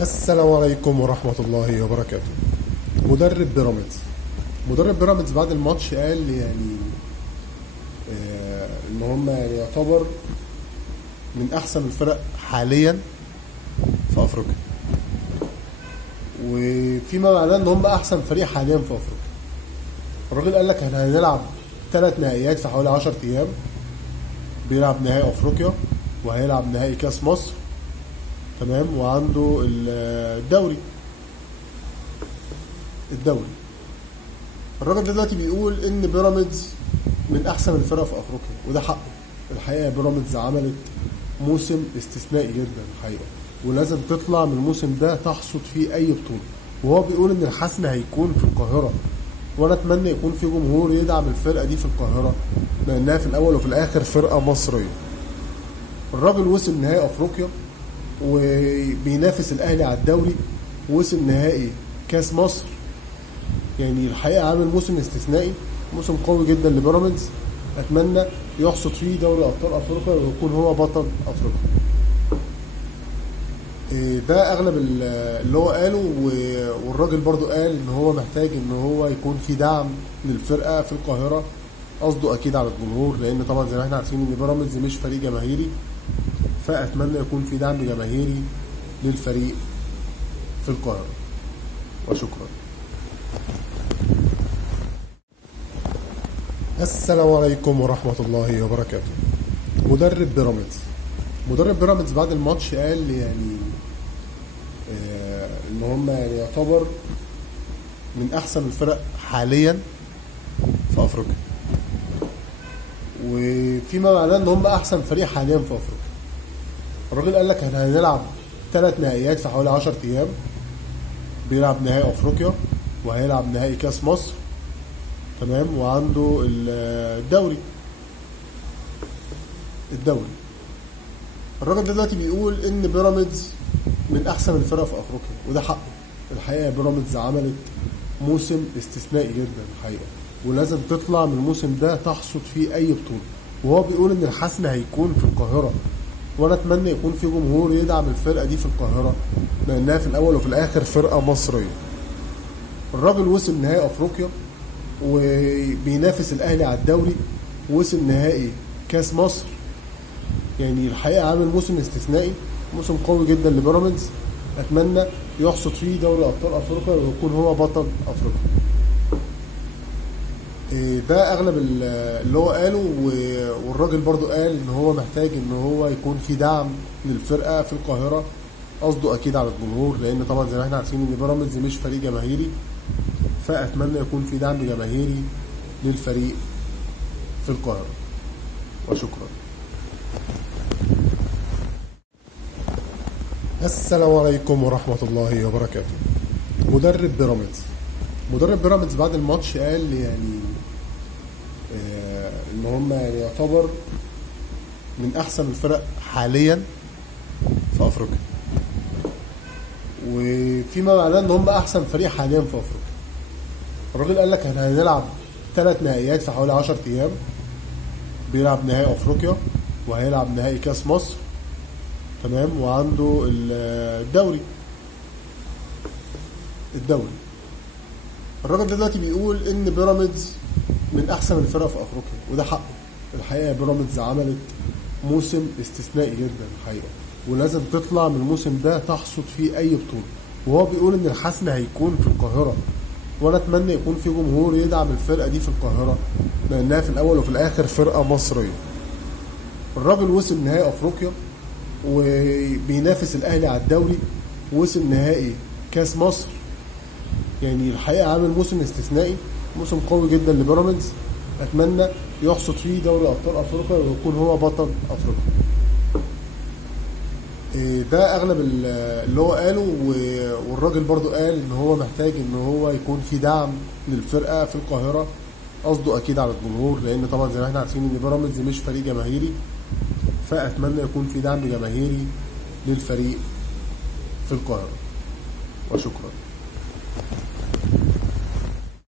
السلام عليكم ورحمة الله وبركاته. مدرب بيراميدز بعد الماتش قال يعني ان هم يعني يعتبر من احسن الفرق حاليا في افريقيا، وفيما معناه ان هم احسن فريق حاليا في افريقيا. الراجل قال لك احنا هنلعب 3 نهائيات في حوالي 10 ايام. بيلعب نهائي افريقيا وهيلعب نهائي كاس مصر، تمام، وعنده الدوري. الراجل ده دلوقتي بيقول ان بيراميدز من احسن الفرق في افريقيا، وده حقه. الحقيقه بيراميدز عملت موسم استثنائي جدا الحقيقه، ولازم تطلع من الموسم ده تحصد فيه اي بطوله. وهو بيقول ان الحسم هيكون في القاهره، وانا اتمنى يكون في جمهور يدعم الفرقه دي في القاهره، لانها في الاول وفي الاخر فرقه مصريه. الراجل وصل نهائي افريقيا وبينافس الاهلي على الدوري، وصل نهائي كاس مصر. يعني الحقيقه عامل موسم استثنائي، موسم قوي جدا لبيراميدز. اتمنى يحصد فيه دوري ابطال افريقيا ويكون هو بطل افريقيا. ده اغلب اللي هو قاله. والراجل برضو قال ان هو محتاج ان هو يكون في دعم للفرقه في القاهره. قصده اكيد على الجمهور، لان طبعا زي ما احنا عارفين ان بيراميدز مش فريق جماهيري، فاتمنى يكون في دعم جماهيري للفريق في القاهره. وشكرا. السلام عليكم ورحمة الله وبركاته. مدرب بيراميدز بعد الماتش قال يعني ان هم يعني يعتبر من احسن الفرق حاليا في افريقيا، وفيما معناه ان هم احسن فريق حاليا في افريقيا. الراجل قال لك احنا هنلعب 3 نهائيات في حوالي 10 ايام. بيلعب نهائي افريقيا وهيلعب نهائي كاس مصر، تمام، وعنده الدوري. الراجل ده دلوقتي بيقول ان بيراميدز من احسن الفرق في افريقيا، وده حقه. الحقيقه بيراميدز عملت موسم استثنائي جدا الحقيقه، ولازم تطلع من الموسم ده تحصد فيه اي بطوله. وهو بيقول ان الحسم هيكون في القاهره، وانا اتمنى يكون في جمهور يدعم الفرقه دي في القاهره، لانها في الاول وفي الاخر فرقه مصريه. الراجل وصل نهائي افريقيا وبينافس الاهلي على الدوري، وصل نهائي كاس مصر. يعني الحقيقه عامل موسم استثنائي، موسم قوي جدا لبيراميدز. اتمنى يحصد فيه دوري ابطال افريقيا ويكون هو بطل افريقيا. ده اغلب اللي هو قاله. والراجل برضو قال ان هو محتاج ان هو يكون في دعم للفرقه في القاهره. قصده اكيد على الجمهور، لان طبعا زي ما احنا عارفين ان بيراميدز مش فريق جماهيري، فاتمنى يكون في دعم جماهيري للفريق في القاهره. وشكرا. السلام عليكم ورحمة الله وبركاته. مدرب بيراميدز بعد الماتش قال يعني ان هم يعني يعتبر من احسن الفرق حاليا في افريقيا، وفيما معناه ان هم احسن فريق حاليا في افريقيا. الراجل قال لك احنا هنلعب 3 نهائيات في حوالي 10 ايام. بيلعب نهائي افريقيا وهيلعب نهائي كاس مصر، تمام، وعنده الدوري. الراجل ده دلوقتي بيقول ان بيراميدز من احسن الفرق في افريقيا، وده حقه. الحقيقه بيراميدز عملت موسم استثنائي جدا الحقيقه، ولازم تطلع من الموسم ده تحصد فيه اي بطوله. وهو بيقول ان الحسم هيكون في القاهره، وانا اتمنى يكون في جمهور يدعم الفرقه دي في القاهره، لانها في الاول وفي الاخر فرقه مصريه. الراجل وصل نهائي افريقيا وبينافس الاهلي على الدوري، وصل نهائي كاس مصر. يعني الحقيقه عامل موسم استثنائي، موسم قوي جدا لبيراميدز. اتمنى يحصد فيه دوري ابطال افريقيا ويكون هو بطل افريقيا. ده اغلب اللي هو قاله. والراجل برضو قال ان هو محتاج ان هو يكون في دعم للفرقه في القاهره. قصده اكيد على الجمهور، لان طبعا زي ما احنا عارفين ان بيراميدز مش فريق جماهيري، فاتمنى يكون في دعم جماهيري للفريق في القاهره. وشكرا.